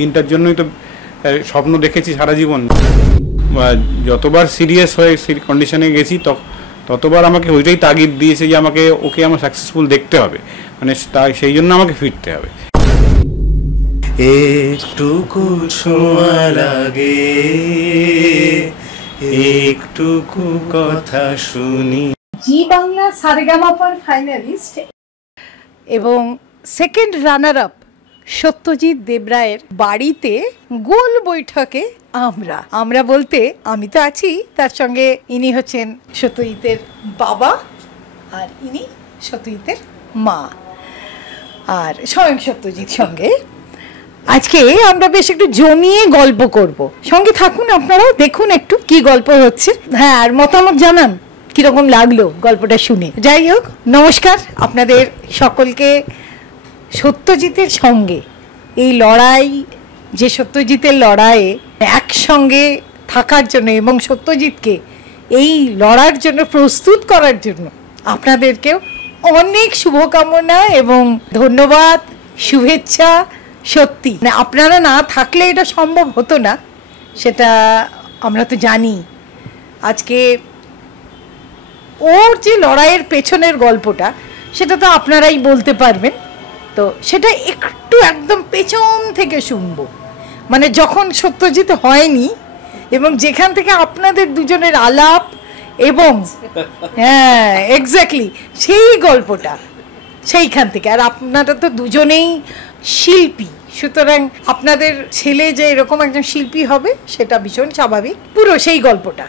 দিনটার জন্যই তো স্বপ্ন দেখেছি সারা জীবন। যতবার সিরিয়াস হয়ে কন্ডিশনে গেছি ততবার আমাকে ওইটাই তাগিদ দিয়েছে যে আমাকে ওকে আমার সাকসেসফুল দেখতে হবে, মানে সেই জন্য আমাকে ফিরতে হবে। একটুকু ছোঁয়া লাগে, একটুকু কথা শুনি। জি বাংলা সারেগামাপার ফাইনালিস্ট এবং সেকেন্ড রানার আপ সত্যজিৎ দেবরায়ের বাড়িতে গোল বৈঠকে আমরা বলতে আমি তো আছি, তার সঙ্গে ইনি হচ্ছেন সত্যজিতের বাবা আর ইনি সত্যজিতের মা আর স্বয়ং সত্যজিৎ সঙ্গে আজকে আমরা বেশ একটু জমিয়ে গল্প করব। সঙ্গে থাকুন, আপনারাও দেখুন একটু কি গল্প হচ্ছে। হ্যাঁ, আর মতামত জানান কিরকম লাগলো গল্পটা শুনে। যাই হোক, নমস্কার আপনাদের সকলকে। সত্যজিতের সঙ্গে এই লড়াই, যে সত্যজিতের লড়াইয়ে একসঙ্গে থাকার জন্য এবং সত্যজিৎকে এই লড়ার জন্য প্রস্তুত করার জন্য আপনাদেরকেও অনেক শুভকামনা এবং ধন্যবাদ, শুভেচ্ছা। সত্যি মানে আপনারা না থাকলে এটা সম্ভব হতো না, সেটা আমরা তো জানি। আজকে ওর যে লড়াইয়ের পেছনের গল্পটা সেটা তো আপনারাই বলতে পারবেন, তো সেটা একটু একদম পেছন থেকে শুনবো। মানে যখন সত্যজিৎ হয়নি এবং যেখান থেকে আপনাদের দুজনের আলাপ এবং হ্যাঁ এক্স্যাক্টলি সেই গল্পটা সেইখান থেকে। আর আপনারা তো দুজনেই শিল্পী, সুতরাং আপনাদের ছেলে যে এরকম একজন শিল্পী হবে সেটা ভীষণ স্বাভাবিক। পুরো সেই গল্পটা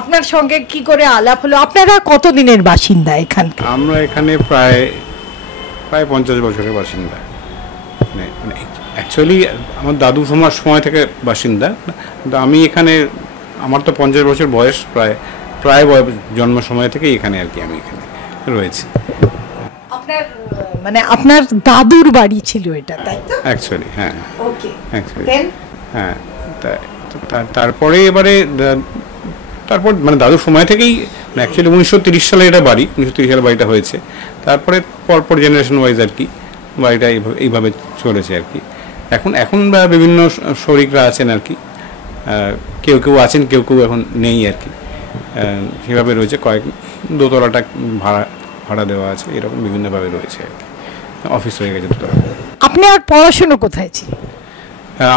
আপনার সঙ্গে কি করে আলাপ হলো? আপনারা কতদিনের বাসিন্দা এখানকার? আমরা এখানে প্রায় 50 বছরের বাসিন্দা। মানে অ্যাকচুয়ালি আমার দাদু সময় থেকে বাসিন্দা, কিন্তু আমি এখানে, আমার তো 50 বছর বয়স, প্রায় জন্ম সময় থেকেই এখানে আর কি আমি এখানে রয়েছি। আপনার মানে আপনার দাদুর বাড়ি ছিল এটা, তাই তো? অ্যাকচুয়ালি হ্যাঁ, ওকে। হ্যাঁ, তারপর মানে দাদুর সময় থেকেই, অ্যাকচুয়ালি 1930 সালে এটা বাড়ি, 1930 সালে বাড়িটা হয়েছে। তারপরে পরপর জেনারেশন ওয়াইজ আর কি বাড়িটা এইভাবে চলেছে আর কি। এখন বিভিন্ন শরিকরা আছেন আর কি, কেউ আছেন, কেউ এখন নেই আর কি, সেভাবে রয়েছে। দোতলাটা ভাড়া দেওয়া আছে, এরকম বিভিন্নভাবে রয়েছে আর কি। অফিস হয়ে গেছে দোতলা। আপনি আর পড়াশোনা কোথায় ছিল?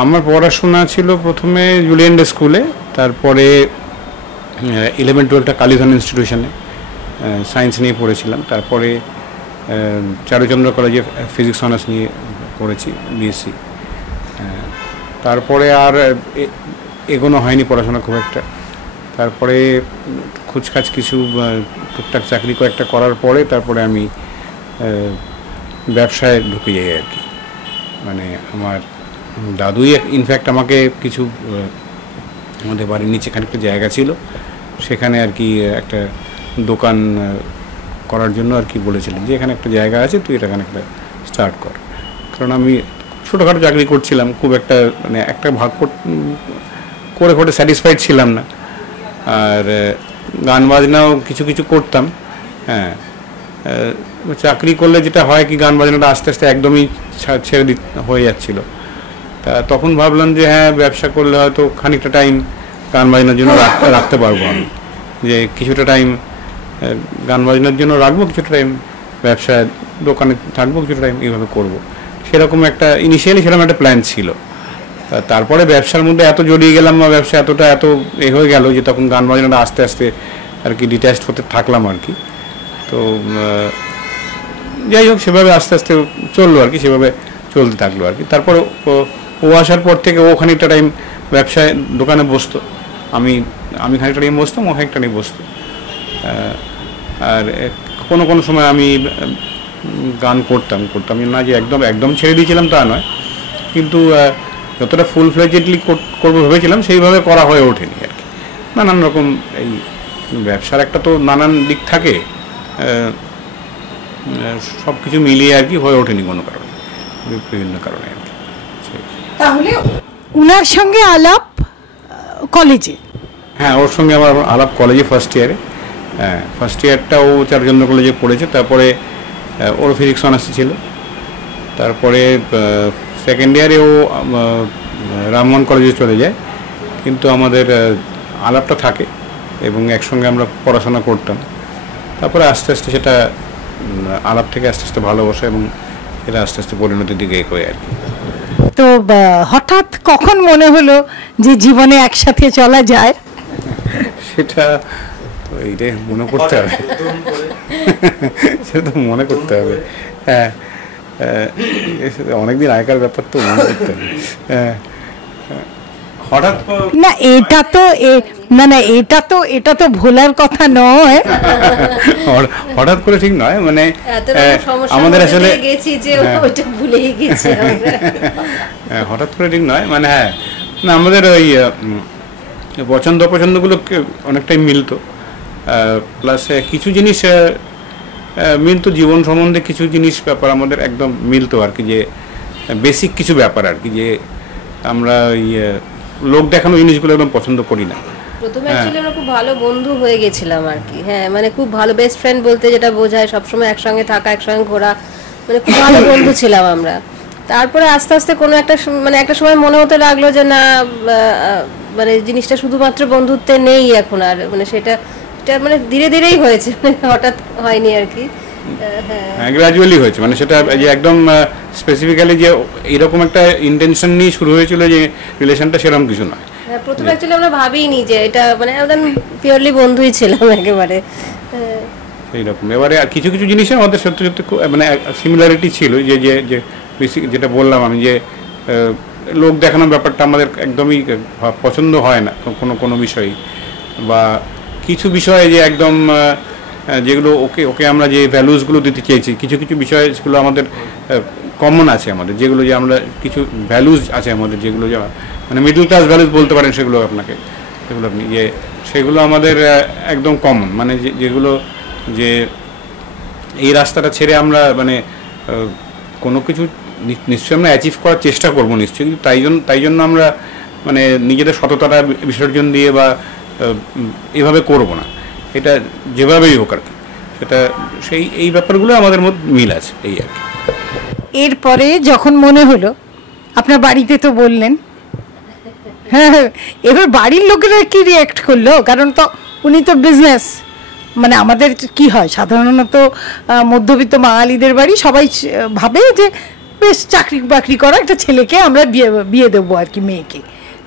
আমার পড়াশোনা ছিল প্রথমে জুলিয়ান ডে স্কুলে, তারপরে 11-12টা কালীধন ইনস্টিটিউশনে সায়েন্স নিয়ে পড়েছিলাম। তারপরে চারুচন্দ্র কলেজে ফিজিক্স অনার্স নিয়ে পড়েছি, বিএসসি। তারপরে আর এগোনো হয়নি পড়াশোনা খুব একটা। তারপরে খুচখাচ কিছু টুকটাক চাকরি কয়েকটা করার পরে তারপরে আমি ব্যবসায় ঢুকে যাই আর কি। মানে আমার দাদুই ইনফ্যাক্ট আমাকে কিছু, আমাদের বাড়ির নিচে খানিকটা জায়গা ছিল, সেখানে আর কি একটা দোকান করার জন্য আর কি বলেছিলেন যে এখানে একটা জায়গা আছে, তুই এটা এখানে একটা স্টার্ট কর। কারণ আমি ছোটোখাটো চাকরি করছিলাম, খুব একটা মানে একটা ভাগ করে স্যাটিসফাইড ছিলাম না। আর গান বাজনাও কিছু করতাম। হ্যাঁ, চাকরি করলে যেটা হয় কি, গান বাজনাটা আস্তে আস্তে একদমই ছেড়ে হয়ে যাচ্ছিল। তা তখন ভাবলাম যে হ্যাঁ, ব্যবসা করলে হয়তো খানিকটা টাইম গান বাজনার জন্য রাখতে পারবো আমি, যে কিছুটা টাইম গান বাজনার জন্য রাখবো, কিছুটা টাইম ব্যবসায় দোকানে থাকবো, কিছুটা টাইম এইভাবে করবো। সেরকম একটা ইনিশিয়ালি সেরকম একটা প্ল্যান ছিল। তারপরে ব্যবসার মধ্যে এত জড়িয়ে গেলাম বা ব্যবসা এত হয়ে গেল যে তখন গান বাজনাটা আস্তে আস্তে আর কি ডিট্যাচড হতে থাকলাম আর কি। তো যাই হোক, সেভাবে আস্তে আস্তে চললো আর কি, সেভাবে চলতে থাকলো আর কি। তারপর ও আসার পর থেকে ও খানিকটা টাইম ব্যবসায় দোকানে বসতো, আমি খানিকটা টাইম বসতাম, ও খানিকটা টাইম বসতো। আর কোনো সময় আমি গান করতাম না, যে একদম ছেড়ে দিয়েছিলাম তা নয়, কিন্তু যতটা ফুল ফ্লেজেডলি করবো ভেবেছিলাম সেইভাবে করা হয়ে ওঠেনি আর কি। নানান রকম এই ব্যবসার একটা তো নানান দিক থাকে, সব কিছু মিলিয়ে আর কি হয়ে ওঠেনি কোনো কারণে, বিভিন্ন কারণে আর কি। তাহলে উনার সঙ্গে আলাপ কলেজে? হ্যাঁ, ওর সঙ্গে আমার আলাপ কলেজে ফার্স্ট ইয়ারে। হ্যাঁ, ফার্স্ট ইয়ারটা ও চারুচন্দ্র কলেজে পড়েছে, তারপরে ওর ফিজিক্স অনার্স ছিল। তারপরে সেকেন্ড ইয়ারে ও রামমোহন কলেজে চলে যায়, কিন্তু আমাদের আলাপটা থাকে এবং একসঙ্গে আমরা পড়াশোনা করতাম। তারপরে আস্তে আস্তে সেটা আলাপ থেকে আস্তে আস্তে ভালোবাসা এবং এটা আস্তে আস্তে পরিণতির দিকে এগোয় আর কি। তো হঠাৎ কখন মনে হলো যে জীবনে একসাথে চলা যায়? সেটা এইটাই মনে করতে হবে, সেটা তো মনে করতে হবে। হ্যাঁ, অনেকদিন আগেকার ব্যাপার তো মনে করতে হবে। হ্যাঁ, হঠাৎ না এটা তো না এটা তো ভোলার কথা নয়। হঠাৎ করে ঠিক নয়, মানে আমাদের আসলে হঠাৎ করে ঠিক নয়, মানে হ্যাঁ না আমাদের ওই পছন্দ অপছন্দগুলো অনেকটাই মিলতো, প্লাস কিছু জিনিস মিলতো, জীবন সম্বন্ধে কিছু জিনিস ব্যাপার আমাদের একদম মিলতো আর কি, যে বেসিক কিছু ব্যাপার আর কি, যে আমরা লোক দেখানো জিনিসগুলো একদম পছন্দ করি না। প্রথমে অ্যাকচুয়ালি আমরা খুব ভালো বন্ধু হয়ে গেছিলাম আর কি। হ্যাঁ, মানে খুব ভালো বেস্ট ফ্রেন্ড বলতে যেটা বোঝায় সবসময় একসঙ্গে থাকা, একসঙ্গে ঘোরা, মানে খুব ভালো বন্ধু ছিলাম আমরা। তারপরে আস্তে আস্তে কোনো একটা মানে একটা সময় মনে হতে লাগলো যে না, মানে জিনিসটা শুধুমাত্র বন্ধুত্বে নেই এখন আর, মানে সেটা মানে ধীরে ধীরেই হয়েছে, মানে হঠাৎ হয়নি আর কি। হ্যাঁ, গ্র্যাজুয়ালি হয়েছে, মানে সেটা যে একদম স্পেসিফিক্যালি যে এরকম একটা ইন্টেনশন নিয়ে শুরু হয়েছিল যে রিলেশনটা, সেরকম কিছু নয়। প্রথমে অ্যাকচুয়ালি আমরা ভাবিনি যে এটা, মানে একদম পিওরলি বন্ধুই ছিলাম একেবারে এইরকম। এবারে কিছু কিছু জিনিসে আমাদের সত্যি সত্যি মানে সিমিলারিটি ছিল, যে যে যে যেটা বললাম আমি, যে লোক দেখানোর ব্যাপারটা আমাদের একদমই পছন্দ হয় না কোনো কোনো বিষয়ই, বা কিছু বিষয়ে যে একদম যেগুলো ওকে আমরা যে ভ্যালুসগুলো দিতে চেয়েছি, কিছু কিছু বিষয় সেগুলো আমাদের কমন আছে আমাদের, যেগুলো যে আমরা কিছু ভ্যালুস আছে আমাদের, যেগুলো মানে মিডল ক্লাস ভ্যালুস বলতে পারেন সেগুলো আপনাকে, সেগুলো আপনি যে সেগুলো আমাদের একদম কমন, মানে যেগুলো যে এই রাস্তাটা ছেড়ে আমরা মানে কোনো কিছু নিশ্চয়ই আমরা অ্যাচিভ করার চেষ্টা করবো নিশ্চয়ই, কিন্তু তাই জন্য আমরা মানে নিজেদের সততাটা বিসর্জন দিয়ে বা এভাবে করবো না, এটা যেভাবেই হোক আর কি, সেটা এই ব্যাপারগুলো আমাদের মধ্যে মিল আছে এই আর কি। এরপরে যখন মনে হলো, আপনার বাড়িতে তো বললেন, হ্যাঁ, এবার বাড়ির লোকেরা কি রিয়াক্ট করলো? কারণ তো উনি তো বিজনেস, মানে আমাদের কি হয় সাধারণত মধ্যবিত্ত বাঙালিদের বাড়ি সবাই ভাবে যে বেশ চাকরি বাকরি করা একটা ছেলেকে আমরা বিয়ে দেবো আর কি, মেয়েকে।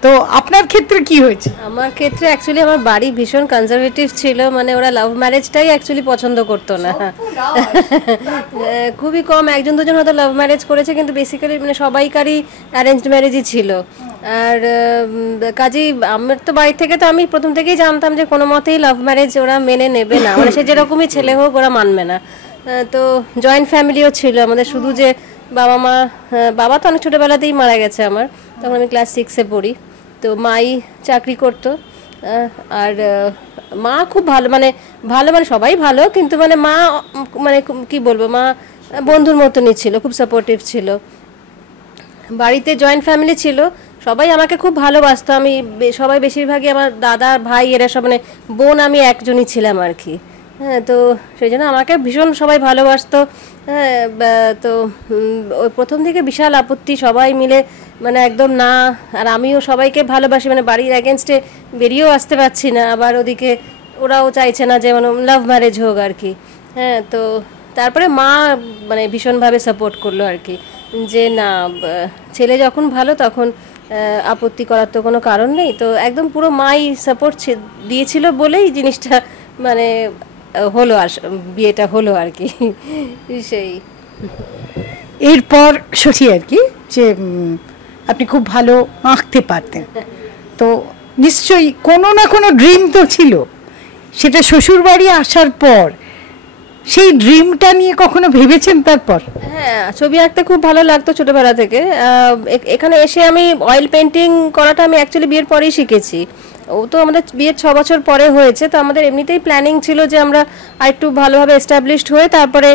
তো আপনার ক্ষেত্রে কি হয়েছে? আমার ক্ষেত্রে অ্যাকচুয়ালি আমার বাড়ি ভীষণ কনজারভেটিভ ছিল, মানে ওরা লাভ ম্যারেজটাই অ্যাকচুয়ালি পছন্দ করতো না। খুবই কম, একজন দুজন হয়তো লাভ ম্যারেজ করেছে, কিন্তু বেসিক্যালি মানে সবাইকারই অ্যারেঞ্জড ম্যারেজই ছিল। আর কাজেই আমার তো বাড়ি থেকে তো আমি প্রথম থেকেই জানতাম যে কোনো মতেই লাভ ম্যারেজ ওরা মেনে নেবে না, মানে সে যেরকমই ছেলে হোক ওরা মানবে না। তো জয়েন্ট ফ্যামিলিও ছিল আমাদের, শুধু যে বাবা মা, বাবা তো অনেক ছোটোবেলাতেই মারা গেছে আমার, তখন আমি ক্লাস 6-এ পড়ি। তো মাই চাকরি করতো, আর মা খুব ভালো, মানে সবাই ভালো, কিন্তু মানে মা মানে কি বলবো, মা বন্ধুর মতনই ছিল, খুব সাপোর্টিভ ছিল। বাড়িতে জয়েন্ট ফ্যামিলি ছিল, সবাই আমাকে খুব ভালোবাসতো। আমি সবাই বেশিরভাগই আমার দাদা ভাই এরা সব, মানে বোন আমি একজনই ছিলাম আর কি। হ্যাঁ, তো সেই জন্য আমাকে ভীষণ সবাই ভালোবাসতো। হ্যাঁ, তো ওই প্রথম থেকে বিশাল আপত্তি, সবাই মিলে মানে একদম না, আর আমিও সবাইকে ভালোবাসি, মানে বাড়ির অ্যাগেনস্টে বেরিয়েও আসতে পারছি না, আবার ওদিকে ওরাও চাইছে না যে মানে লাভ ম্যারেজ হোক আর কি। হ্যাঁ, তো তারপরে মা মানে ভীষণভাবে সাপোর্ট করলো আর কি, যে না ছেলে যখন ভালো তখন আপত্তি করার তো কোনো কারণ নেই। তো একদম পুরো মাই সাপোর্ট দিয়েছিল বলেই জিনিসটা মানে হলো, আর বিয়েটা হলো আর কি। সেই এরপর সত্যি আর কি যে আপনি খুব ভালো আঁকতে পারতেন, তো নিশ্চয়ই কোনো না কোনো ড্রিম তো ছিল, সেটা শ্বশুর বাড়ি আসার পর সেই ড্রিমটা নিয়ে কখনো ভেবেছেন তারপর? হ্যাঁ, ছবি আঁকতে খুব ভালো লাগতো ছোটোবেলা থেকে। এখানে এসে আমি অয়েল পেন্টিং করাটা আমি অ্যাকচুয়ালি বিয়ের পরেই শিখেছি। ও তো আমাদের বিয়ের 6 বছর পরে হয়েছে, তো আমাদের এমনিতেই প্ল্যানিং ছিল যে আমরা আর একটু ভালোভাবে এস্টাবলিশড হয়ে তারপরে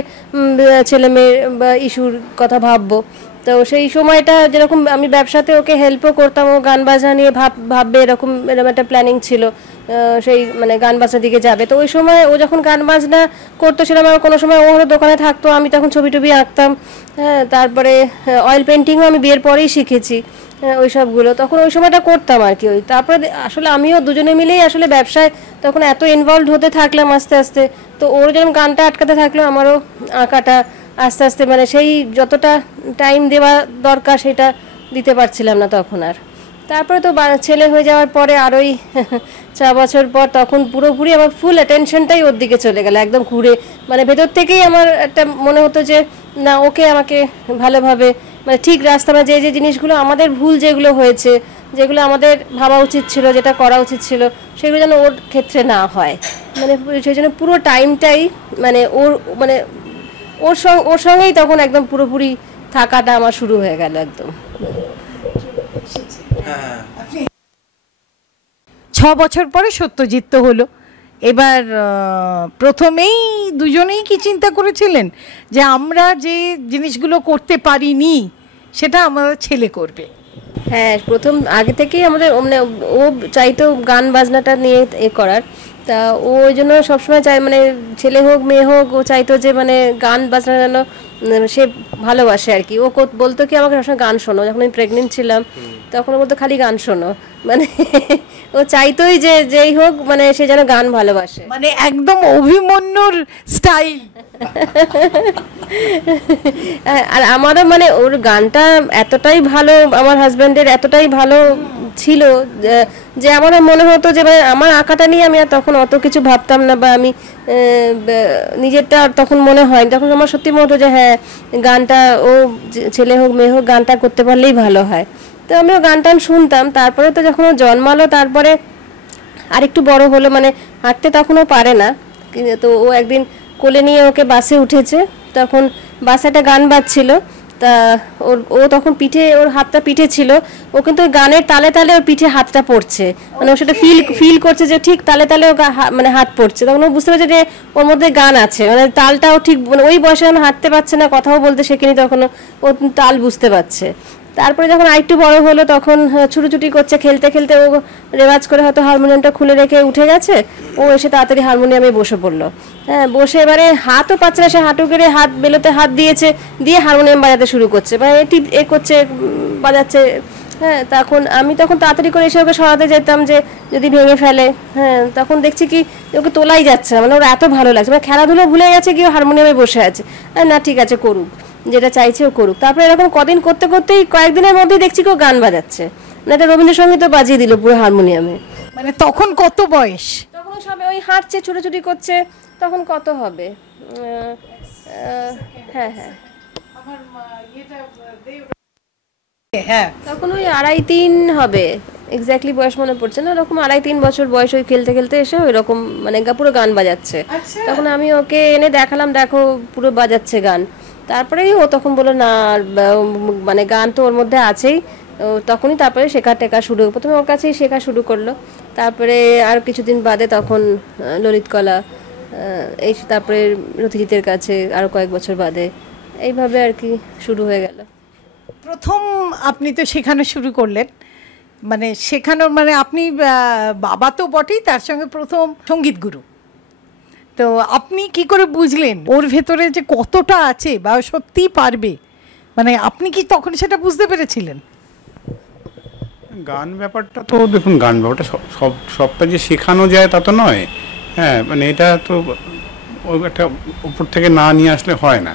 ছেলে মেয়ের বা ইস্যুর কথা ভাববো। তো সেই সময়টা যেরকম আমি ব্যবসাতে ওকে হেল্পও করতাম, ও গান বাজনা নিয়ে ভাববে এরকম একটা প্ল্যানিং ছিল, সেই মানে গান বাজনার দিকে যাবে। তো ওই সময় ও যখন গান বাজনা করতো সেরকম আমার কোনো সময় ও হয়তো দোকানে থাকতো, আমি তখন ছবি টবি আঁকতাম। হ্যাঁ, তারপরে অয়েল পেন্টিংও আমি বিয়ের পরেই শিখেছি ওই সবগুলো, তখন ওই সময়টা করতাম আর কি। ওই তারপরে আসলে আমিও দুজনে মিলেই আসলে ব্যবসায় তখন এত ইনভলভ হতে থাকলাম আস্তে আস্তে। তো ওর যেরকম গানটা আটকাতে থাকলো, আমারও আঁকাটা আস্তে আস্তে মানে সেই যতটা টাইম দেওয়া দরকার সেটা দিতে পারছিলাম না তখন আর। তারপরে তো ছেলে হয়ে যাওয়ার পরে আরোই 4 বছর পর তখন পুরোপুরি আমার ফুল অ্যাটেনশনটাই ওর দিকে চলে গেল একদম ঘুরে। মানে ভেতর থেকেই আমার একটা মনে হতো যে না, ওকে আমাকে ভালোভাবে মানে ঠিক রাস্তা, মানে যে যে জিনিসগুলো আমাদের ভুল যেগুলো হয়েছে, যেগুলো আমাদের ভাবা উচিত ছিল, যেটা করা উচিত ছিল, সেগুলো যেন ওর ক্ষেত্রে না হয়। মানে সেই জন্য পুরো টাইমটাই মানে ওর সঙ্গেই তখন একদম পুরোপুরি থাকাটা আমার শুরু হয়ে গেল একদম। 6 বছর পরে সত্যজিৎ তো হলো। এবার প্রথমেই দুজনেই কি চিন্তা করেছিলেন যে আমরা যে জিনিসগুলো করতে পারিনি সেটা আমার ছেলে করবে? হ্যাঁ, প্রথম আগে থেকেই আমাদের মানে ও চাইতো গান বাজনাটা নিয়ে করার। তা ও ওই জন্য সবসময় চাই মানে ছেলে হোক মেয়ে হোক, ও চাইতো যে মানে গান বাজনা যেন সে ভালোবাসে আর কি। ও বলতো কি আমাকে সবসময় গান শোনো, যখন আমি প্রেগনেন্ট ছিলাম তখন ও বলতো খালি গান শোনো। মানে ও চাইতোই যে যেই হোক মানে সে যেন গান ভালোবাসে, মানে একদম অভিমন্যুর স্টাইল। আর আমারও মানে ওর গানটা এতটাই ভালো, আমার হাজব্যান্ডের এতটাই ভালো ছিল যে আমারও মনে হতো যে মানে আমার আঁকাটা নিয়ে আমি আর তখন অত কিছু ভাবতাম না, বা আমি নিজেরটা তখন মনে হয় তখন আমার সত্যি মনে হতো যে হ্যাঁ, গানটা ও ছেলে হোক মেয়ে হোক গানটা করতে পারলেই ভালো হয়। তো আমিও গান টান শুনতাম। তারপরে তো যখন ও জন্মালো, তারপরে আরেকটু বড় হলো, মানে হাঁটতে তখনও পারে না, তো ও একদিন কোলে নিয়ে ওকে বাসে উঠেছে, তখন বাসে একটা গান বাজছিল, তা ও তখন পিঠে, ওর হাতটা পিঠে ছিল, ও কিন্তু ওই গানের তালে তালে ওর পিঠে হাতটা পড়ছে, মানে ও সেটা ফিল করছে যে ঠিক তালে তালে ও মানে হাত পড়ছে। তখন ও বুঝতে পারছে যে ওর মধ্যে গান আছে, মানে তালটাও ঠিক, মানে ওই বয়সে যখন হাঁটতে পারছে না, কথাও বলতে শেখেনি, তখন ও তাল বুঝতে পারছে। তারপরে যখন আরেকটু বড় হলো তখন ছুটোছুটি করছে, খেলতে খেলতে ও রেওয়াজ করে হয়তো হারমোনিয়ামটা খুলে রেখে উঠে গেছে, ও এসে তাড়াতাড়ি হারমোনিয়ামে বসে পড়লো। হ্যাঁ, বসে এবারে হাতও পাচ্ছে না, সে হাঁটু গেড়ে হাত বেলোতে হাত দিয়েছে, দিয়ে হারমোনিয়াম বাজাতে শুরু করছে, মানে এ করছে, বাজাচ্ছে। হ্যাঁ, আমি তখন তাড়াতাড়ি করে এসে ওকে সরাতে যেতাম যে যদি ভেঙে ফেলে। হ্যাঁ, তখন দেখছি কি ওকে তোলাই যাচ্ছে না, মানে ওর এত ভালো লাগছে, মানে খেলাধুলো ভুলে গেছে, কি হারমোনিয়ামে বসে আছে। না ঠিক আছে, করুক, যেটা চাইছে ও করুক। তারপরে এরকম কদিন করতে করতেই কয়েকদিনের মধ্যেই দেখছি কেউ গান বাজাচ্ছে, মানে একটা রবীন্দ্রসঙ্গীতও বাজিয়ে দিল পুরো হারমোনিয়ামে। মানে তখন কত বয়স? তখন সবাই ওই হাঁটছে, ছুটোছুটি করছে, তখন কত হবে, হ্যাঁ হ্যাঁ, হ্যাঁ তখন ওই 2.5-3 হবে, এক্স্যাক্টলি বয়স মনে পড়ছে না, ওরকম 2.5-3 বছর বয়স। ওই খেলতে খেলতে এসে ওই রকম মানে পুরো গান বাজাচ্ছে। তখন আমি ওকে এনে দেখালাম, দেখো পুরো বাজাচ্ছে গান। তারপরেই ও তখন বললো না, মানে গান তো ওর মধ্যে আছেই। তখনই তারপরে শেখা শুরু, প্রথমে ওর কাছেই শেখা শুরু করলো। তারপরে আর কিছুদিন বাদে তখন ললিত কলা, এই তারপরে রথিজিতের কাছে আরও কয়েক বছর বাদে, এইভাবে আর কি শুরু হয়ে গেল। প্রথম আপনি তো শেখানো শুরু করলেন, মানে শেখানোর মানে আপনি বাবা তো বটেই, তার সঙ্গে প্রথম সঙ্গীত গুরু। তো আপনি কি করে বুঝলেন ওর ভেতরে যে কতটা আছে বা সত্যিই পারবে? মানে আপনি কি তখন সেটা বুঝতে পেরেছিলেন? গান ব্যাপারটা তো দেখুন, গান ব্যাপারটা সবটা যে শেখানো যায় তা তো নয়। হ্যাঁ, মানে এটা তো ওই একটা উপর থেকে না নিয়ে আসলে হয় না।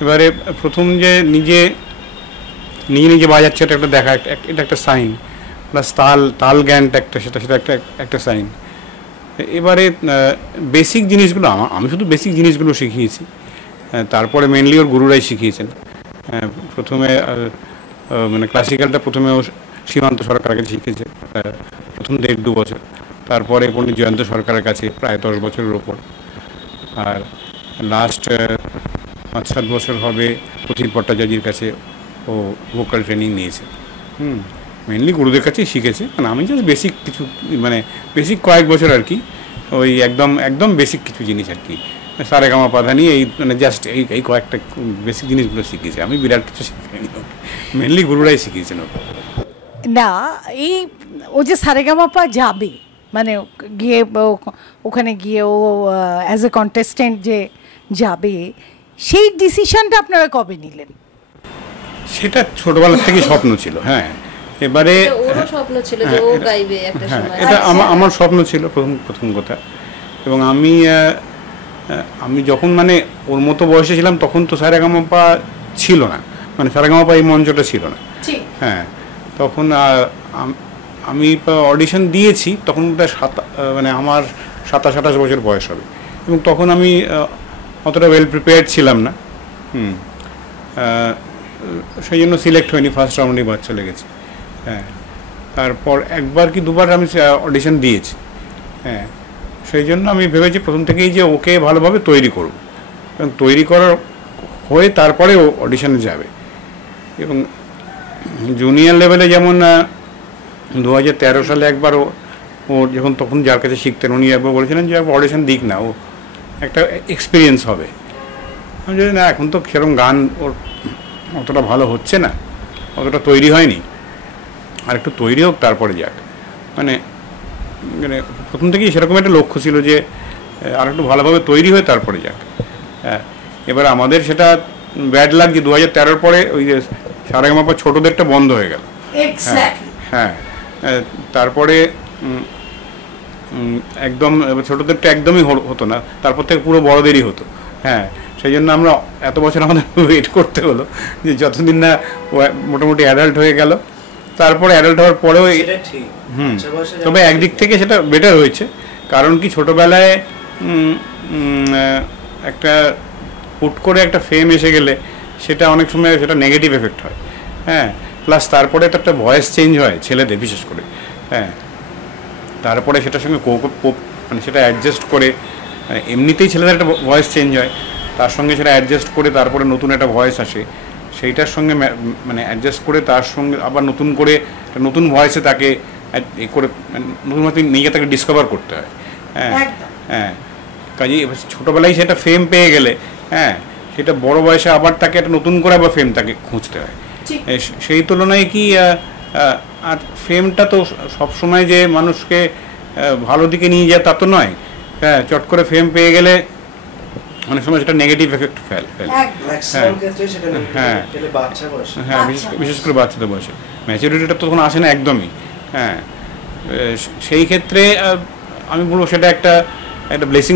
এবারে প্রথম যে নিজে বাজাচ্ছে, এটা একটা দেখা, এটা একটা সাইন, প্লাস তাল জ্ঞানটা সেটা একটা সাইন। এবারে বেসিক জিনিসগুলো আমি শুধু বেসিক জিনিসগুলো শিখিয়েছি, তারপরে মেনলি ওর গুরুরাই শিখিয়েছেন। প্রথমে মানে ক্লাসিক্যালটা প্রথমে ও সীমান্ত সরকারের কাছে শিখেছে প্রথম 1.5-2 বছর, তারপরে পণ্ডিত জয়ন্ত সরকারের কাছে প্রায় 10 বছরের ওপর, আর লাস্ট 5-7 বছর হবে প্রতিম ভট্টাচার্যের কাছে ও ভোকাল ট্রেনিং নিয়েছে। মেনলি গুরুদের কাছেই শিখেছে। মানে আমি জাস্ট বেসিক কিছু, মানে বেসিক কয়েক বছর আর কি, ওই একদম বেসিক কিছু জিনিস আর কি সারেগামা পাধানি, এই মানে জাস্ট এই কয়েকটা বেসিক জিনিসগুলো শিখিয়েছে। আমি বিরাট কিছু শিখিনি, মেনলি গুরুরাই শিখিয়েছেন ওকে। না, এই ও যে সারেগামাপা যাবে, মানে গিয়ে ওখানে গিয়ে ও অ্যাজ এ কন্টেস্টেন্ট যে যাবে, সেই ডিসিশনটা আপনারা কবে নিলেন? সেটা ছোটবেলার থেকেই স্বপ্ন ছিল। হ্যাঁ, এবারে ওরও স্বপ্ন ছিল যে ও গাইবে একটা হ্যাঁ, সময়। এটা আমার স্বপ্ন ছিল প্রথম কথা। এবং আমি যখন মানে ওর মতো বয়সে ছিলাম তখন তো সারেগামাপা ছিল না, মানে সারেগামাপা এই মঞ্চটা ছিল না। হ্যাঁ, তখন আমি অডিশন দিয়েছি, তখন মানে আমার 27-28 বছর বয়স হবে, এবং তখন আমি অতটা ওয়েল প্রিপেয়ার্ড ছিলাম না। সেই জন্য সিলেক্ট হয়নি, ফার্স্ট রাউন্ডেই বাদ চলে গেছি। হ্যাঁ, তারপর একবার কি দুবার আমি অডিশন দিয়েছি। হ্যাঁ, সেই জন্য আমি ভেবেছি প্রথম থেকেই যে ওকে ভালোভাবে তৈরি করব, এবং তৈরি করার হয়ে তারপরে ও অডিশনে যাবে। এবং জুনিয়র লেভেলে যেমন 2013 সালে একবার ও যখন তখন যার কাছে শিখতেন উনি একবার বলেছিলেন যে অডিশন দিক না, ও একটা এক্সপিরিয়েন্স হবে। আমি জানি না, এখন তো সেরকম গান ওর অতটা ভালো হচ্ছে না, অতটা তৈরি হয়নি, আর একটু তৈরি হোক তারপরে যাক। মানে মানে প্রথম থেকেই সেরকম একটা লক্ষ্য ছিল যে আর একটু ভালোভাবে তৈরি হয়ে তারপরে যাক। হ্যাঁ, এবার আমাদের সেটা ব্যাড লাগ যে 2013 পরে ওই যে সারেগামাপা ছোটোদেরটা বন্ধ হয়ে গেল। হ্যাঁ, তারপরে একদম ছোটোদেরটা একদমই হতো না, তারপর থেকে পুরো বড়দেরই হতো। হ্যাঁ, সেই জন্য আমরা এত বছর আমাদের ওয়েট করতে হলো যে যতদিন না মোটামুটি অ্যাডাল্ট হয়ে গেল। তারপরে অ্যাডাল্ট হওয়ার পরেও তবে একদিক থেকে সেটা বেটার হয়েছে, কারণ কি ছোটোবেলায় একটা হুট করে একটা ফেম এসে গেলে সেটা অনেক সময় সেটা নেগেটিভ এফেক্ট হয়। হ্যাঁ, প্লাস তারপরে তো একটা ভয়েস চেঞ্জ হয় ছেলেদের বিশেষ করে। হ্যাঁ, তারপরে সেটার সঙ্গে মানে সেটা অ্যাডজাস্ট করে, মানে এমনিতেই ছেলেদের একটা ভয়েস চেঞ্জ হয়, তার সঙ্গে সেটা অ্যাডজাস্ট করে তারপরে নতুন একটা ভয়েস আসে, সেইটার সঙ্গে মানে অ্যাডজাস্ট করে তার সঙ্গে আবার নতুন করে একটা নতুন ভয়েসে তাকে এ করে নতুন নিজে তাকে ডিসকভার করতে হয়। হ্যাঁ, হ্যাঁ, কাজেই ছোটোবেলায় সেটা ফেম পেয়ে গেলে, হ্যাঁ, সেটা বড় বয়সে আবার তাকে একটা নতুন করে আবার ফেম তাকে খুঁজতে হয়। সেই তুলনায় কি আর ফেমটা তো সবসময় যে মানুষকে ভালো দিকে নিয়ে যায় তা তো নয়। হ্যাঁ, চট করে ফেম পেয়ে গেলে অনেক সময় সেটা নেগেটিভ এফেক্ট ফেলে। হ্যাঁ, হ্যাঁ, বিশেষ করে বাচ্চাদের বয়সে ম্যাচুরিটিটা তখন আসে না একদমই। হ্যাঁ, সেই ক্ষেত্রে আমি বলবো সেটা একটা ব্লেসিং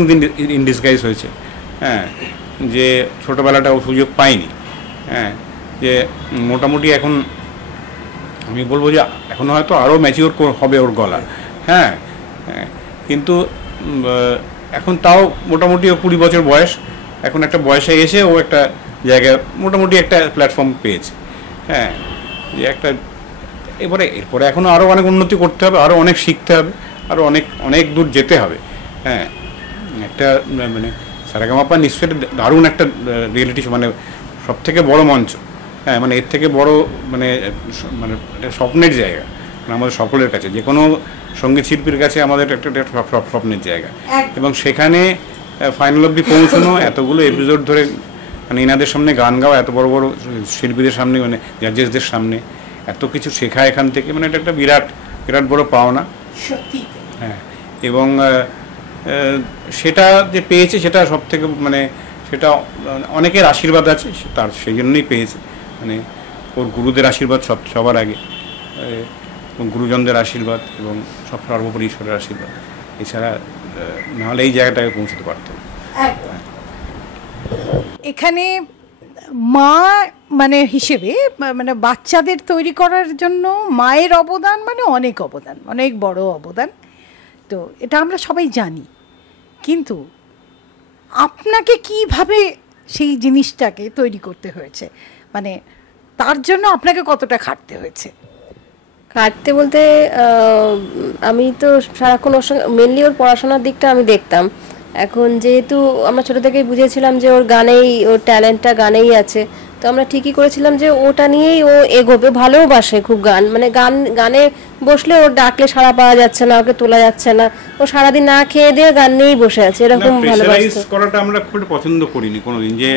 ইন ডিসগাইজ হয়েছে। হ্যাঁ, যে ছোটোবেলাটা ও সুযোগ পায়নি। হ্যাঁ, যে মোটামুটি এখন আমি বলবো যে এখন হয়তো আরও ম্যাচিওর হবে ওর গলা। হ্যাঁ, কিন্তু এখন তাও মোটামুটি ও 20 বছর বয়স, এখন একটা বয়সে এসে ও একটা জায়গায় মোটামুটি একটা প্ল্যাটফর্ম পেয়েছে। হ্যাঁ, যে একটা এরপরে এখনও আরও অনেক উন্নতি করতে হবে, আরও অনেক শিখতে হবে, আরও অনেক দূর যেতে হবে। হ্যাঁ, একটা মানে সারেগামাপা নিশ্চয়ই দারুণ একটা রিয়েলিটি শো, মানে সব থেকে বড় মঞ্চ। হ্যাঁ, মানে এর থেকে বড় মানে একটা স্বপ্নের জায়গা, মানে আমাদের সকলের কাছে, যে কোনো সঙ্গীত শিল্পীর কাছে আমাদের একটা স্বপ্নের জায়গা। এবং সেখানে ফাইনাল অবধি পৌঁছানো, এতগুলো এপিসোড ধরে মানে এনাদের সামনে গান গাওয়া, এত বড় বড় শিল্পীদের সামনে, মানে জাজেসদের সামনে এত কিছু শেখা এখান থেকে, মানে এটা একটা বিরাট বড় পাওনা। হ্যাঁ, এবং সেটা যে পেয়েছে সেটা সব থেকে মানে সেটা অনেকের আশীর্বাদ আছে, তার সেই জন্যই পেয়েছে। মানে ওর গুরুদের আশীর্বাদ সবার আগে, গুরুজনদের আশীর্বাদ এবং সর্বোপরি ঈশ্বরের আশীর্বাদ, এছাড়া নাহলে এই জায়গাটাকে পৌঁছতে পারত না। এখানে মা মানে হিসেবে মানে বাচ্চাদের তৈরি করার জন্য মায়ের অবদান মানে অনেক বড় অবদান, তো এটা আমরা সবাই জানি। কিন্তু আপনাকে কিভাবে সেই জিনিসটাকে তৈরি করতে হয়েছে, মানে তার জন্য আপনাকে কতটা খাটতে হয়েছে? কাটতে বলতে আমি তো সারাক্ষণ ওর সঙ্গে, মেনলি ওর পড়াশোনার দিকটা আমি দেখতাম। এখন যেহেতু আমরা ছোটো থেকেই বুঝেছিলাম যে ওর ট্যালেন্টটা গানেই আছে, তো আমরা ঠিকই করেছিলাম যে ওটা নিয়েই ও এগোবে, ভালোবাসে খুব গান, মানে গানে বসলে ওর ডাকলে সাড়া পাওয়া যাচ্ছে না, ওকে তোলা যাচ্ছে না, ও সারাদিন না খেয়ে দিয়ে গান নিয়েই বসে আছে, এরকম প্রেসারাইজ করাটা আমরা খুব পছন্দ করিনি কোনোদিন, যে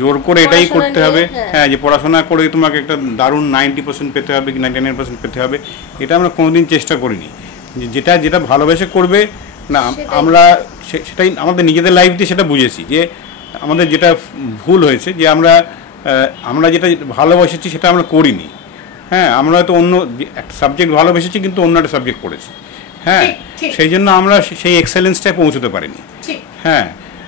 জোর করে এটাই করতে হবে, হ্যাঁ যে পড়াশোনা করে তোমাকে একটা দারুণ 90% পেতে হবে কি 99% পেতে হবে, এটা আমরা কোনোদিন চেষ্টা করিনি। যেটা যেটা ভালোবেসে করবে না, আমরা সেটাই আমাদের নিজেদের লাইফ দিয়ে সেটা বুঝেছি যে আমাদের যেটা ভুল হয়েছে, যে আমরা যেটা ভালোবেসেছি সেটা আমরা করিনি। হ্যাঁ, আমরা হয়তো অন্য একটা সাবজেক্ট ভালোবেসেছি কিন্তু অন্য একটা সাবজেক্ট পড়েছি, হ্যাঁ, সেই জন্য আমরা সেই এক্সেলেন্সটায় পৌঁছতে পারিনি। হ্যাঁ,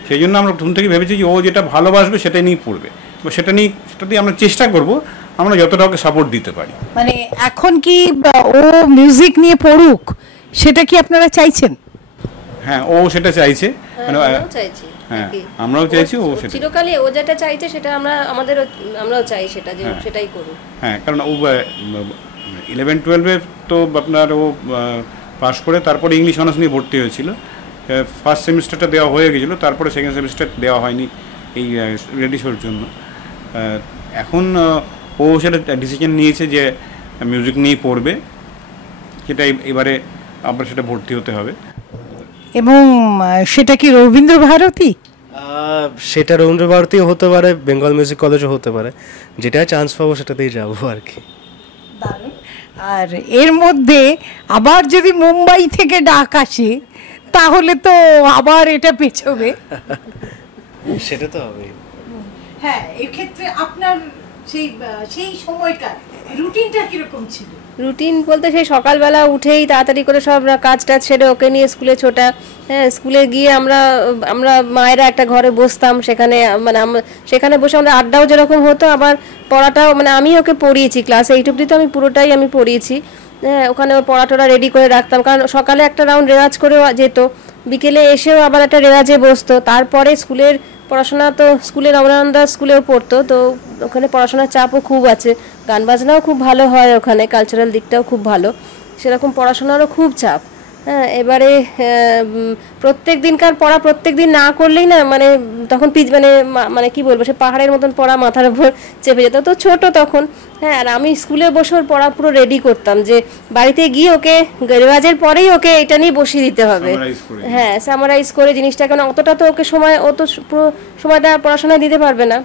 সেই জন্য আমরা প্রথম থেকে ভেবেছি যে ও যেটা ভালোবাসবে সেটাই নিয়ে পড়বে, বা সেটাতেই আমরা চেষ্টা করব আমরা যতটা ওকে সাপোর্ট দিতে পারি। মানে এখন কি ও মিউজিক নিয়ে পড়ুক সেটা কি আপনারা চাইছেন? হ্যাঁ, ও সেটা চাইছে, মানে চাইছি, হ্যাঁ আমরাও চাইছি ও সেটা চিরকালই ও যেটা চাইছে সেটা আমরাও চাই সেটা, যে সেটাই করুক। হ্যাঁ, কারণ ও 11-12 তো আপনার ও পাস করে তারপরে ইংলিশ অনার্স নিয়ে ভর্তি হয়েছিল। ফার্স্ট সেমিস্টারটা দেওয়া হয়ে গেছিলো, তারপরে সেকেন্ড সেমিস্টার দেওয়া হয়নি এই রেডি শোর জন্য। এখন ও সেটা ডিসিশন নিয়েছে যে মিউজিক নিয়েই পড়বে, সেটা এবারে আবার সেটা ভর্তি হতে হবে। এবং সেটা কি রবীন্দ্র ভারতী? সেটা রবীন্দ্র ভারতীও হতে পারে, বেঙ্গল মিউজিক কলেজও হতে পারে, যেটা চান্স পাবো সেটাতেই যাবো আর কি। আর এর মধ্যে আবার যদি মুম্বাই থেকে ডাক আসে তাহলে তো আবার এটা পেছবে। সেটা তো হবে। হ্যাঁ, এক্ষেত্রে আপনার সেই সময়কার রুটিনটা কিরকম ছিল? রুটিন বলতে সেই সকালবেলা উঠেই তাড়াতাড়ি করে সব কাজ টাজ সেরে ওকে নিয়ে স্কুলে ছোটা। হ্যাঁ, স্কুলে গিয়ে আমরা মায়েরা একটা ঘরে বসতাম, সেখানে মানে সেখানে বসে আমাদের আড্ডাও যেরকম হতো, আবার পড়াটাও, মানে আমি ওকে পড়িয়েছি ক্লাস 8 অবধি, তো আমি পুরোটাই আমি পড়িয়েছি। হ্যাঁ, ওখানে পড়াটোরা রেডি করে রাখতাম, কারণ সকালে একটা রাউন্ড রেওয়াজ করে যেত, বিকেলে এসেও আবার একটা রেওয়াজে বসতো। তারপরে স্কুলের পড়াশোনা, তো স্কুলে রমনানন্দা স্কুলেও পড়তো, তো ওখানে পড়াশোনার চাপও খুব আছে, গান বাজনাও খুব ভালো হয় ওখানে, কালচারাল দিকটাও খুব ভালো, সেরকম পড়াশোনারও খুব চাপ। হ্যাঁ, এবারে প্রত্যেক দিনকার পড়া প্রত্যেক দিন না করলেই না, মানে তখন মানে কি বলবো, সে পাহাড়ের মতন পড়া মাথার উপর চেপে যেত, তো ছোট তখন। হ্যাঁ, আর আমি স্কুলে বসে ওর পড়া পুরো রেডি করতাম, যে বাড়িতে গিয়ে ওকে রেওয়াজের পরেই ওকে এটা নিয়ে বসিয়ে দিতে হবে। হ্যাঁ, সামারাইজ করে জিনিসটা, কারণ অতটা তো ওকে ও তো পুরো সময়টা পড়াশোনায় দিতে পারবে না,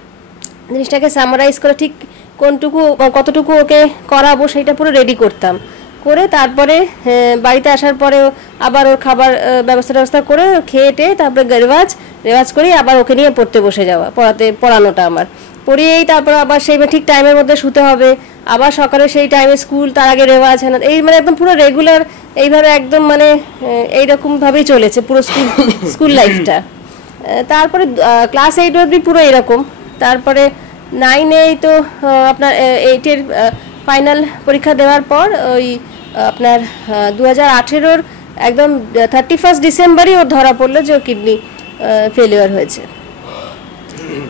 জিনিসটাকে সামারাইজ করে ঠিক কতটুকু ওকে করাবো সেটা পুরো রেডি করতাম, করে তারপরে বাড়িতে আসার পরে আবার ওর খাবার ব্যবস্থা করে খেয়ে টেয়ে তারপরে রেওয়াজ করেই আবার ওকে নিয়ে পড়তে বসে যাওয়া, পড়ানোটা আমার পড়িয়েই তারপর আবার সেই ঠিক টাইমের মধ্যে শুতে হবে, আবার সকালে সেই টাইমে স্কুল, তার আগে রেওয়াজ, এই মানে একদম পুরো রেগুলার এইভাবে একদম মানে এইরকমভাবেই চলেছে পুরো স্কুল লাইফটা। তারপরে ক্লাস 8 অবধি পুরো এরকম। তারপরে 9-এ তো আপনার 8-এর ফাইনাল পরীক্ষা দেওয়ার পর ওই আপনার 2018-র একদম 31 ডিসেম্বরই ওর ধরা পড়লো যে ওর কিডনি ফেলিওর হয়েছে।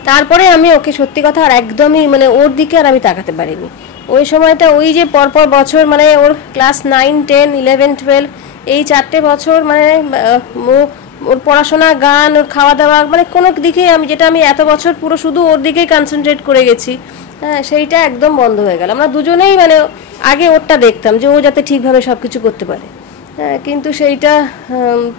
তারপরে আমি ওকে সত্যি কথা আর একদমই মানে ওর দিকে আর আমি তাকাতে পারিনি ওই সময়টা। ওই যে পরপর বছর, মানে ওর ক্লাস 9, 10, 11, 12 এই 4টে বছর, মানে ওর পড়াশোনা, গান, ওর খাওয়া দাওয়া, মানে কোনো দিকে আমি এত বছর পুরো শুধু ওর দিকেই কনসেন্ট্রেট করে গেছি। হ্যাঁ, সেইটা একদম বন্ধ হয়ে গেল। আমরা দুজনেই মানে আগে ওরটা দেখতাম যে ও যাতে ঠিকভাবে সব কিছু করতে পারে, হ্যাঁ, কিন্তু সেইটা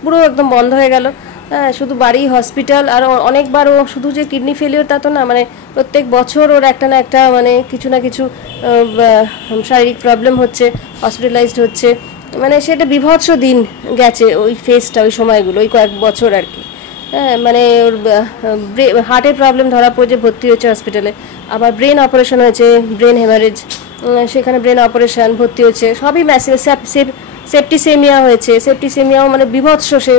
পুরো একদম বন্ধ হয়ে গেল। হ্যাঁ, শুধু বাড়ি, হসপিটাল, আর অনেকবার ও শুধু যে কিডনি ফেলিওর তা তো না, মানে প্রত্যেক বছর ওর একটা না একটা মানে কিছু না কিছু শারীরিক প্রবলেম হচ্ছে, হসপিটালাইজড হচ্ছে, মানে সেটা বিভৎস দিন গেছে ওই ফেজটা, ওই সময়গুলো, ওই কয়েক বছর আর কি। হ্যাঁ, মানে ওর হার্টের প্রবলেম ধরা পড়েছে, ভর্তি হয়েছে হসপিটালে, আবার ব্রেন অপারেশন হয়েছে, ব্রেন হেমারেজ, সেখানে ব্রেন অপারেশন, ভর্তি হয়েছে, সবই ম্যাসিভ। সেপ্টিসেমিয়া হয়েছে, সেপ্টিসেমিয়াও মানে বিভৎস, সে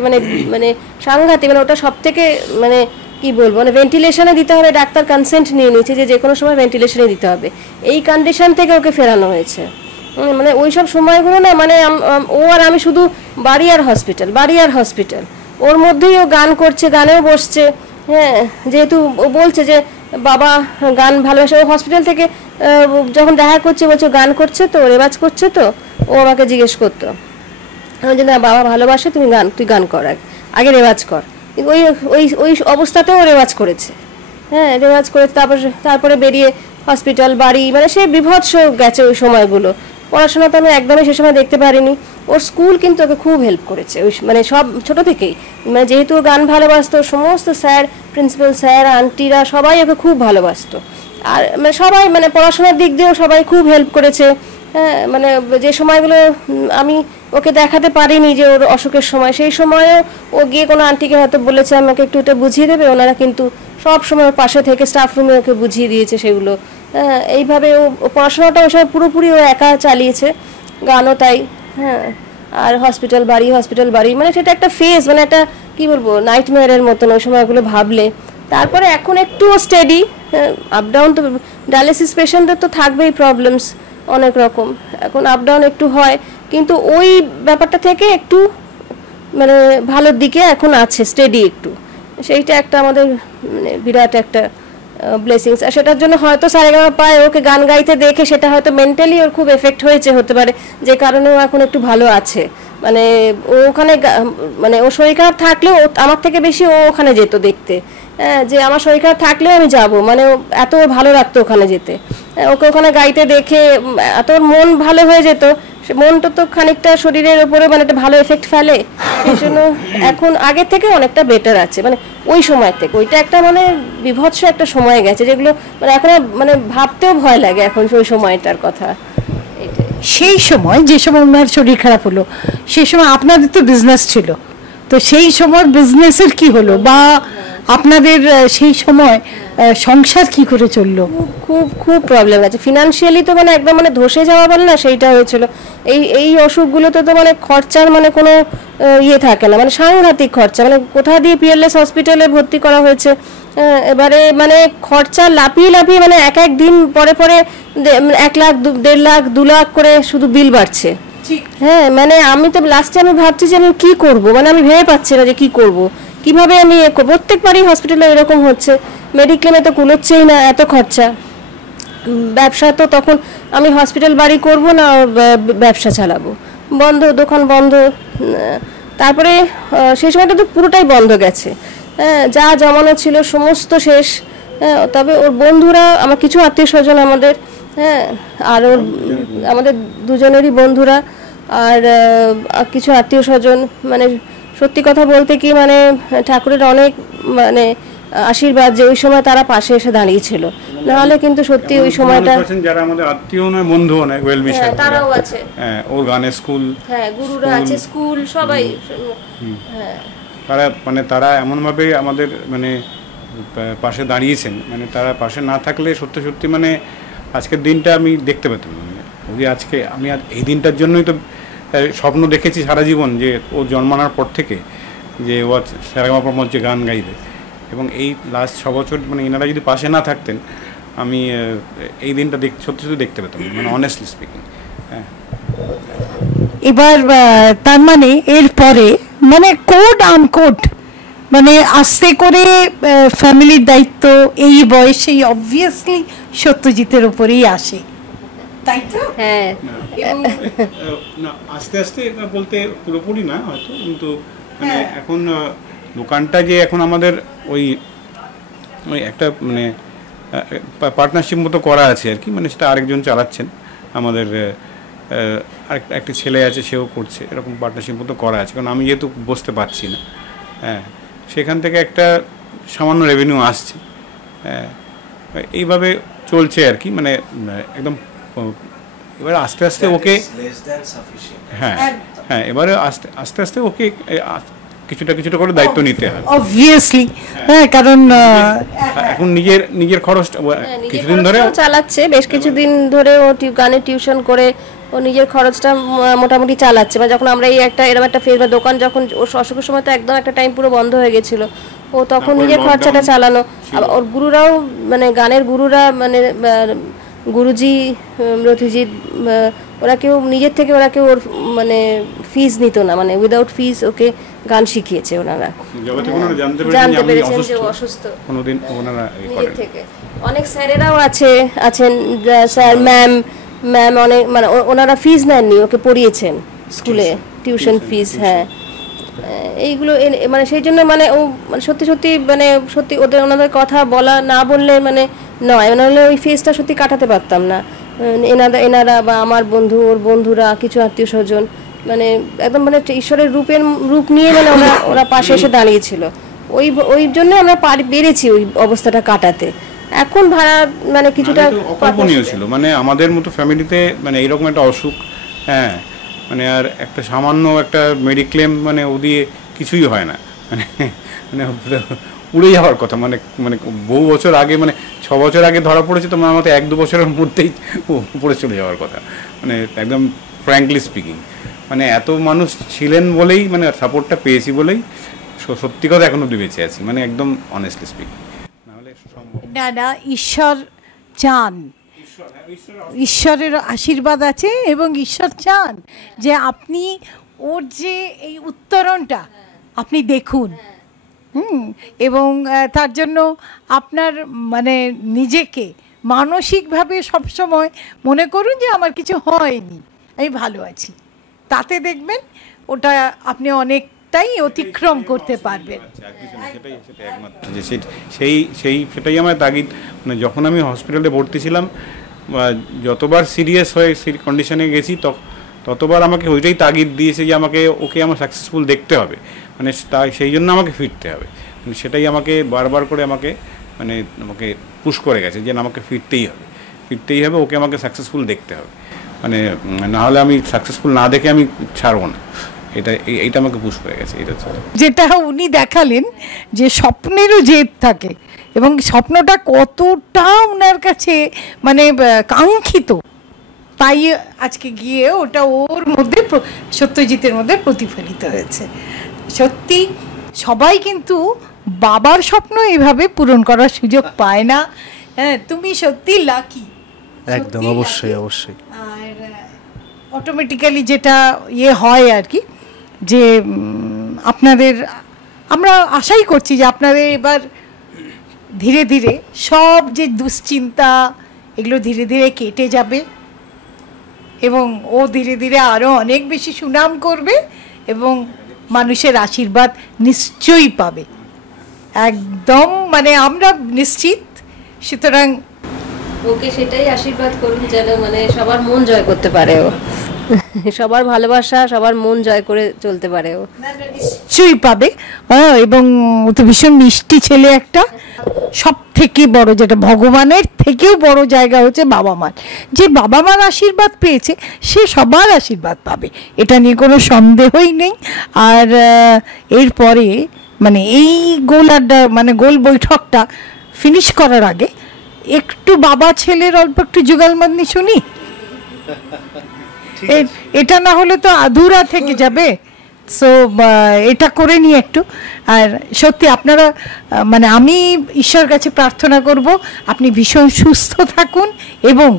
মানে সাংঘাতিক, মানে ওটা সব থেকে মানে কি বলবো, মানে ভেন্টিলেশনে দিতে হবে, ডাক্তার কনসেন্ট নিয়ে নিয়েছে যে কোনো সময় ভেন্টিলেশনে দিতে হবে, এই কন্ডিশন থেকে ওকে ফেরানো হয়েছে। মানে ওই সব সময়গুলো না, মানে ও আর আমি শুধু বাড়ি আর হসপিটাল, ওর মধ্যেই ও গান করছে, গানেও বসছে। হ্যাঁ, যেহেতু ও বলছে যে বাবা গান ভালোবাসে, ও হসপিটাল থেকে যখন দেখা করছে বলছে গান করছে তো, রেওয়াজ করছে তো, ও আমাকে জিজ্ঞেস করতো যে না বাবা ভালোবাসে, তুই গান কর, আগে রেওয়াজ কর। ওই অবস্থাতেও রেওয়াজ করেছে। হ্যাঁ, রেওয়াজ করে তারপরে বেরিয়ে হসপিটাল, বাড়ি, মানে সে বিভৎস গেছে ওই সময়গুলো। পড়াশোনা তো আমি একদমই সে সময় দেখতে পারিনি। ওর স্কুল কিন্তু ওকে খুব হেল্প করেছে, ওই মানে সব ছোট থেকেই, মানে যেহেতু ও গান ভালোবাসতো, সমস্ত স্যার, প্রিন্সিপাল স্যার, আন্টিরা সবাই ওকে খুব ভালোবাসতো। আর মানে সবাই মানে পড়াশোনার দিক দিয়েও সবাই খুব হেল্প করেছে। হ্যাঁ, মানে যে সময়গুলো আমি ওকে দেখাতে পারিনি যে ওর অসুখের সময়, সেই সময়ও ও গিয়ে কোনো আন্টিকে হয়তো বলেছে আমাকে একটু এটা বুঝিয়ে দেবে, ওনারা কিন্তু সব সময় ওর পাশে থেকে স্টাফ রুমে ওকে বুঝিয়ে দিয়েছে সেগুলো। হ্যাঁ, এইভাবে ও পড়াশোনাটা ওই সময় পুরোপুরি ও একা চালিয়েছে, গানও তাই। হ্যাঁ, আর হসপিটাল বাড়ি মানে সেটা একটা ফেজ, মানে একটা কি বলবো নাইটমেয়ারের মতন ওই সময়গুলো ভাবলে। তারপরে এখন একটু স্টেডি, আপ ডাউন তো ডায়ালিসিস পেশেন্টদের তো থাকবেই প্রবলেমস অনেক রকম, এখন আপ ডাউন একটু হয়, কিন্তু ওই ব্যাপারটা থেকে একটু মানে ভালোর দিকে এখন আছে, স্টেডি একটু। সেইটা একটা আমাদের মানে বিরাট একটা ব্লেসিংস। আর সেটার জন্য হয়তো সারেগামা পায় ওকে গান গাইতে দেখে সেটা হয়তো মেন্টালি ওর খুব এফেক্ট হয়েছে হতে পারে, যে কারণে ও এখন একটু ভালো আছে। মানে ও ওখানে মানে ও শরীর খারাপ থাকলেও আমার থেকে বেশি ও ওখানে যেত দেখতে, যে আমার শরীর খারাপ থাকলেও আমি যাব, মানে এত ভালো লাগতো ওখানে যেতে। ওকে ওখানে গাইতে দেখে এত মন ভালো হয়ে যেত, সে মনটা তো খানিকটা শরীরের উপরে মানে একটা ভালো এফেক্ট ফেলে, সেই জন্য এখন আগের থেকে অনেকটা বেটার আছে। মানে ওই সময় থেকে ওইটা একটা মানে বিভৎস একটা সময় গেছে, যেগুলো মানে এখন মানে ভাবতেও ভয় লাগে এখন ওই সময়টার কথা। সেই সময় যে সময় ওনার শরীর খারাপ হলো, সেই সময় আপনাদের তো বিজনেস ছিল, তো সেই সময় বিজনেসের কি হলো, বা আপনাদের সেই সময় সংসার কি করে চললো? খুব খুব প্রবলেম আছে ফিনান্সিয়ালি, তো মানে একদম মানে ধসে যাওয়া বলে না সেইটা হয়েছিল। এই অসুখগুলোতে তো মানে খরচার মানে কোনো ইয়ে থাকে না, মানে সাংঘাতিক খরচা, মানে কোথা দিয়ে পিএলএস হসপিটালে ভর্তি করা হয়েছে, এবারে মানে খরচা লাফিয়ে মানে এক এক দিন পরে 1 লাখ 1.5 লাখ 2 লাখ করে শুধু বিল বাড়ছে। হ্যাঁ, মানে আমি তো লাস্টে আমি ভাবছি যে আমি কি করব, মানে আমি ভেবে পাচ্ছি না যে কি করব, কিভাবে আমি প্রত্যেকবারই হসপিটালে এরকম হচ্ছে, মেডিক্লেমে তো কুলোচ্ছেই না, এত খরচা। ব্যবসা তো তখন আমি হসপিটাল বাড়ি করব না ব্যবসা চালাবো, বন্ধ, দোকান বন্ধ। তারপরে সেই সময়টা তো পুরোটাই বন্ধ গেছে, যা জমানো ছিল সমস্ত শেষ। তবে ওর বন্ধুরা, আমার কিছু আত্মীয় স্বজন আমাদের, হ্যাঁ, আর ওর আমাদের দুজনেরই বন্ধুরা আর কিছু আত্মীয় স্বজন, মানে সত্যি কথা বলতে কি মানে ঠাকুরের অনেক মানে আশীর্বাদ যে ওই সময় তারা পাশে এসে দাঁড়িয়েছিল, নাহলে কিন্তু সত্যি ওই সময়টা যারা আমাদের আত্মীয় নয়, বন্ধু নয়, ওয়েল উইশার, তারাও আছে। হ্যাঁ, ওর গানের স্কুল, হ্যাঁ, গুরুরা আছে, স্কুল সবাই। হ্যাঁ, তারা এমনভাবে আমাদের মানে পাশে দাঁড়িয়েছেন, মানে তারা পাশে না থাকলে সত্যি মানে আজকের দিনটা আমি দেখতে পেতাম না। ওই আজকে আমি এই দিনটার জন্যই তো স্বপ্ন দেখেছি সারা জীবন, যে ও জন্মানোর পর থেকে যে ও সারেগামাপা মঞ্চে গান গাইবে, এবং এই লাস্ট 6 বছর মানে এনারা যদি পাশে না থাকতেন আমি এই দিনটা সত্যি দেখতে পেতাম, মানে অনেস্টলি স্পিকিং। হ্যাঁ, এবার তার মানে এরপরে মানে কোড আনকোড মানে আস্তে করে ফ্যামিলির দায়িত্ব এই বয়সেই অবভিয়াসলি সত্যজিতের উপরেই আসে, তাই তো? হ্যাঁ, না আস্তে আস্তে বলতে পুরোপুরি না হয়তো, কিন্তু মানে এখন দোকানটা যে এখন আমাদের ওই একটা মানে পার্টনারশিপ মতো করা আছে আর কি, মানে সেটা আরেকজন চালাচ্ছেন, আমাদের একটা ছেলে আছে সেও করছে, এরকম পার্টনারশিপ মতো করা আছে, কারণ আমি যেহেতু বসতে পারছি না, হ্যাঁ, সেখান থেকে একটা সামান্য রেভিনিউ আসছে। হ্যাঁ, এইভাবে চলছে আর কি, মানে একদম এবারে আস্তে আস্তে ওকে, হ্যাঁ হ্যাঁ, এবারে আস্তে আস্তে ওকে কিছুটা করে দায়িত্ব নিতে হয় অবভিয়াসলি। হ্যাঁ, কারণ এখন নিজের খরচটা কিছুদিন ধরে চালাচ্ছে, বেশ কিছুদিন ধরে ও গানের টিউশন করে ও নিজের খরচটা মোটামুটি চালাচ্ছে। মানে যখন আমরা এই একটা এরকম একটা ফেজ বা দোকান যখন ওর অসুখের সময় তো একদম একটা টাইম পুরো বন্ধ হয়ে গেছিল, ও তখন নিজের খরচাটা চালানো। ওর গুরুরাও মানে গানের গুরুরা মানে গুরুজি, রথিজি, ওরা কেউ নিজের থেকে ওরা কেউ ওর মানে ফিজ নিত না, মানে উইদাউট ফিজ ওকে গান শিখিয়েছে ওনারা। জানতে পেরেছেন যে ও অসুস্থ নিজের থেকে। অনেক স্যারেরাও আছেন স্যার, ম্যাম অনেক মানে ওনারা ফিজ নেননি, ওকে পড়িয়েছেন স্কুলে টিউশন ফিজ। হ্যাঁ, এইগুলো মানে সেই জন্য মানে ও মানে সত্যি মানে সত্যি ওনাদের কথা না বললে মানে নয়, নাহলে ওই ফেসটা সত্যি কাটাতে পারতাম না। এনারা বা আমার বন্ধু, ওর বন্ধুরা, কিছু আত্মীয় স্বজন, মানে একদম মানে ঈশ্বরের রূপ নিয়ে মানে ওরা পাশে এসে দাঁড়িয়েছিল। ওই জন্য আমরা পেরেছি ওই অবস্থাটা কাটাতে। এখন ভাড়া মানে কিছুটা অকল্পনীয় ছিল, মানে আমাদের মতো ফ্যামিলিতে মানে এইরকম একটা অসুখ, হ্যাঁ, মানে আর একটা সামান্য একটা মেডিক্লেম মানে ও দিয়ে কিছুই হয় না, মানে মানে উড়ে যাওয়ার কথা, মানে মানে বহু বছর আগে, মানে 6 বছর আগে ধরা পড়েছে, তো আমার মতো 1-2 বছরের মধ্যেই উপরে চলে যাওয়ার কথা, মানে একদম ফ্র্যাঙ্কলি স্পিকিং। মানে এত মানুষ ছিলেন বলেই, মানে সাপোর্টটা পেয়েছি বলেই সত্যি কথা এখন অব্দি বেঁচে আছি, মানে একদম অনেস্টলি স্পিকিং। না না, ঈশ্বর চান, ঈশ্বরের আশীর্বাদ আছে এবং ঈশ্বর চান যে আপনি ওর যে এই উত্তরণটা আপনি দেখুন, এবং তার জন্য আপনার মানে নিজেকে মানসিকভাবে সবসময় মনে করুন যে আমার কিছু হয়নি, আমি ভালো আছি, তাতে দেখবেন ওটা আপনি অনেকটাই অতিক্রম করতে পারবেন। সেটাই আমার তাগিদ, মানে যখন আমি হসপিটালে ভর্তি ছিলাম, যতবার সিরিয়াস হয়ে কন্ডিশনে গেছি ততবার আমাকে ওইটাই তাগিদ দিয়েছে যে ওকে আমার সাকসেসফুল দেখতে হবে, মানে সেই জন্য আমাকে ফিরতে হবে, মানে সেটাই আমাকে বারবার করে আমাকে পুশ করে গেছে যে আমাকে ফিরতেই হবে, ওকে আমাকে সাকসেসফুল দেখতে হবে, মানে নাহলে আমি সাকসেসফুল না দেখে আমি ছাড়বো না, এইটা আমাকে পুশ করে গেছে। এটা যেটা উনি দেখালেন যে স্বপ্নেরও জেদ থাকে এবং স্বপ্নটা কতটা ওনার কাছে মানে কাঙ্ক্ষিত, তাই আজকে গিয়ে ওটা ওর মধ্যে, সত্যজিতের মধ্যে প্রতিফলিত হয়েছে। সত্যি সবাই কিন্তু বাবার স্বপ্ন এভাবে পূরণ করার সুযোগ পায় না। হ্যাঁ, তুমি সত্যি লাকি, একদম, অবশ্যই অবশ্যই। আর অটোমেটিক্যালি যেটা হয় আর কি, যে আপনাদের, আমরা আশাই করছি যে আপনাদের এবার ধীরে ধীরে সব যে দুশ্চিন্তা এগুলো ধীরে ধীরে কেটে যাবে এবং ও ধীরে ধীরে আরও অনেক বেশি সুনাম করবে এবং মানুষের আশীর্বাদ নিশ্চয়ই পাবে, একদম মানে আমরা নিশ্চিত। সুতরাং ওকে সেটাই আশীর্বাদ করুন যেন মানে সবার মন জয় করতে পারে ও, সবার ভালোবাসা, সবার মন জয় করে চলতে পারে ও, নিশ্চয়ই পাবে। এবং ও তো ভীষণ মিষ্টি ছেলে একটা। সব থেকে বড় যেটা, ভগবানের থেকেও বড় জায়গা হচ্ছে বাবা মার, যে বাবা মার আশীর্বাদ পেয়েছে সে সবার আশীর্বাদ পাবে, এটা নিয়ে কোনো সন্দেহই নেই। আর এরপরে মানে এই গোল আড্ডা মানে গোল বৈঠকটা ফিনিশ করার আগে একটু বাবা ছেলের অল্প একটু যুগলবন্দি শুনি, এটা না হলে তো আধুরা থেকে যাবে। সো এটা করে নিয়ে একটু। আর সত্যি আপনারা মানে আমি ঈশ্বর কাছে প্রার্থনা করব আপনি ভীষণ সুস্থ থাকুন এবং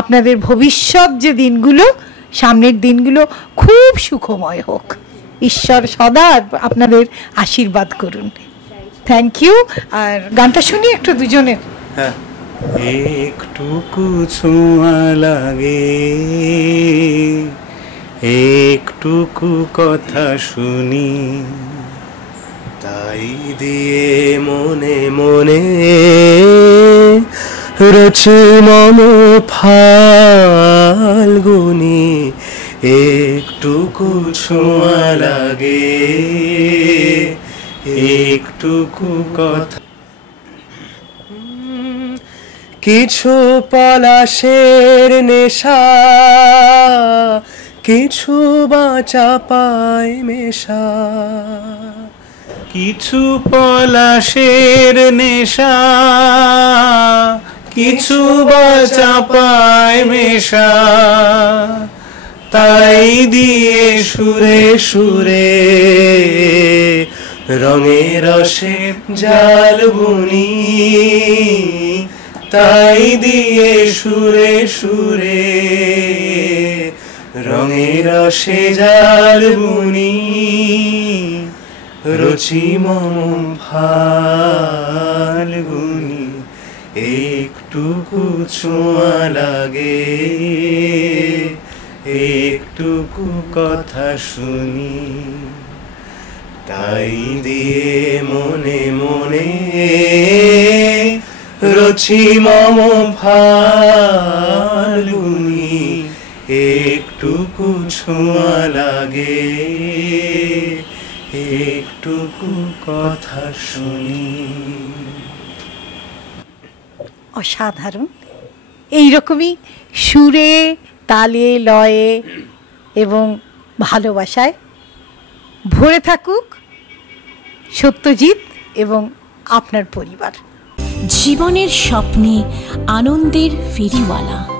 আপনাদের ভবিষ্যৎ যে দিনগুলো, সামনের দিনগুলো খুব সুখময় হোক। ঈশ্বর সদা আপনাদের আশীর্বাদ করুন। Thank you. আর গানটা শুনি একটু দুজনের। হ্যাঁ, একটুকু ছোঁয়া লাগে, একটুকু কথা শুনি, তাই দিয়ে মনে মনে রচি মম ফাল্গুনি, একটুকু ছোঁয়া লাগে, একটুকু কথা। কিছু পলাশের নেশা, কিছু বাঁচা পায় মেশা, কিছু পলাশের নেশা, কিছু বাঁচা পায় মেশা, তাই দিয়ে সুরে সুরে রঙে রসে জাল বুনি, তাই দিয়ে সুরে সুরে রঙে রসে জাল বুনি, রচি মম ফাল্গুনি, একটুকু ছোঁয়া লাগে, একটুকু কথা শুনি, তাই দিয়ে মনে মনে রচি মম ফাল্গুনি একটুকু ছোঁয়া লাগে, একটুকু কথা শুনি। অসাধারণ। এইরকমই সুরে, তালে, লয়ে এবং ভালোবাসায় ভরে থাকুক সত্যজিৎ এবং আপনার পরিবার। জীবনের স্বপ্নে আনন্দের ফেরিওয়ালা।